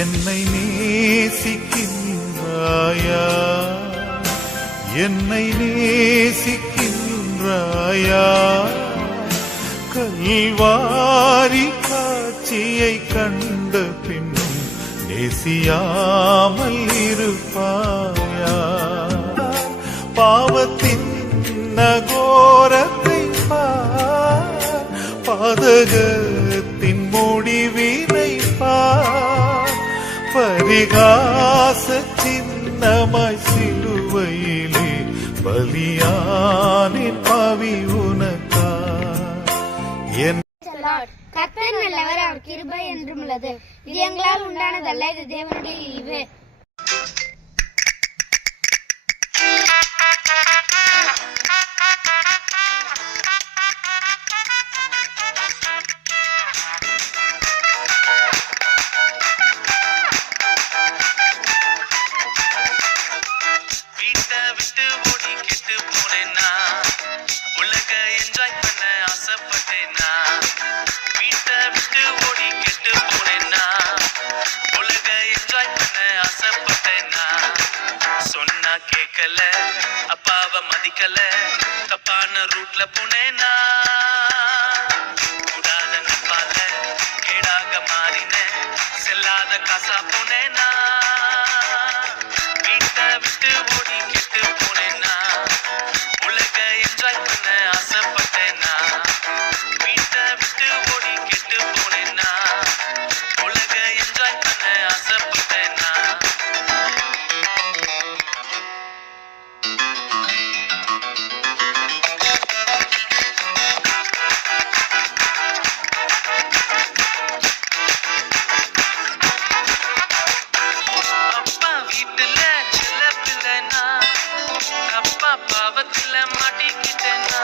என்னை நேசிக்கின்றாயா, என்னை நேசிக்கின்றாயா, கல்வாரி காட்சியை கண்ட பின்னும் நேசியாமல் இருப்பாயா, பாவத்தின் நகோரத்தை பார், பாதகத்தின் முடிவினை பார், பரிகாச சின்னமாய் சிலுவையிலே பலியானின் பாவி உனக்கா. கர்த்தர் நல்லவர், அவர் கிருபை என்றும் உள்ளது. இது எங்களால் உண்டானதல்ல, இது தேவனுடைய ஈவு. கேட்கல, அப்பாவை மதிக்கல, தப்பான ரூட்ல போனேனா, கூடாத நட்பால கேடாக மாறின, செல்லாத காசா போனேனா, வீட்டை விட்டு ஓடி கெட்டு போனேனா, உலக என்ஜாய் பண்ண ஆசைப்பட்டேனா, வீட்டை விட்டு ஓடி கெட்டு போனேனா, உலக என்ஜாய் பண்ண ஆசைப்பட்டேனா. பாவத்துல மாட்டிக்கிட்டேனா,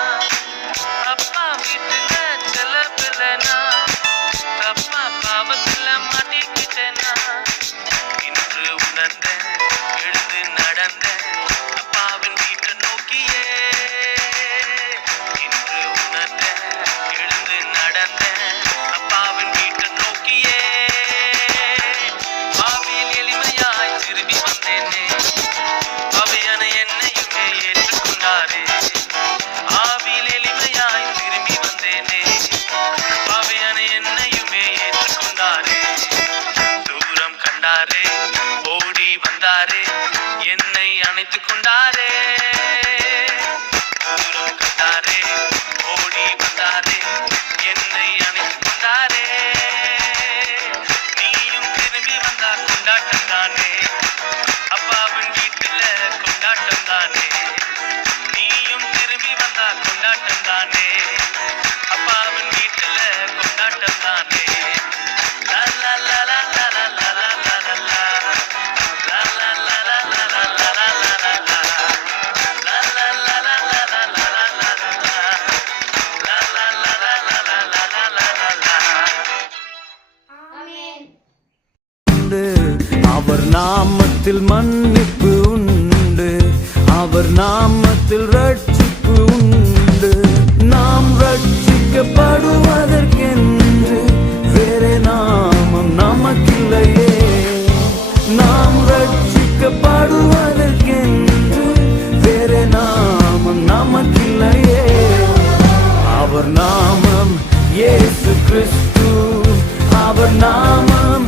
அப்பா வீட்டுல செல்ல பிள்ளைனா, அப்பா பாவத்துல மாட்டிக்கிட்டேனா, இன்று உணர்ந்தேன், எழுந்து நடந்தேன் அப்பாவின் வீட்டை நோக்கியே, இன்று உணர்ந்தேன், எழுந்து நடந்தேன் அப்பாவின் வீட்டை நோக்கியே, ஆவியில் எளிமையாய் திரும்பி வந்தேனே, அவையான என்னையுமே ஏற்றுக்கொண்டாரே, ஆவியில் எளிமையாய் திரும்பி வந்தேனே, அவையான என்னையுமே ஏற்றுக்கொண்டாரே, தூரம் கண்டாரே, ஓடி வந்தாரே, என்னை அணைத்துக் கொண்டாரே, தூரம் கண்டாரே, ஓடி வந்தாரே, என்னை அணைத்துக் கொண்டாரே, நீயும் திரும்பி வந்தா கொண்டாட்டம் தானே, அப்பாவின் வீட்டுல கொண்டாட்டம் தானே, நீயும் திரும்பி வந்தா கொண்டாட்டம் தானே, அப்பாவின் வீட்டுல கொண்டாட்டம் தானே. லா லா லா லா லா லா லா லா லா லா லா. லா லா லா லா லா லா லா லா லா லா லா. லா லா லா லா லா லா லா லா லா லா. லா லா லா லா லா லா லா லா லா லா. ஆமென். அவர் நாமத்தில் மன்னிப்பு உண்டு, அவர் நாமத்தில் ரட்சிப்பு உண்டு, நாம் ரட்சிக்கப்படுவதற்கென்று வேறே நாமம் நமக்கில்லையே, நாம் ரட்சிக்கப்படுவதற்கென்று வேறே நாமம் நமக்கில்லையே, அவர் நாமம் இயேசு கிறிஸ்து, அவர் நாமம்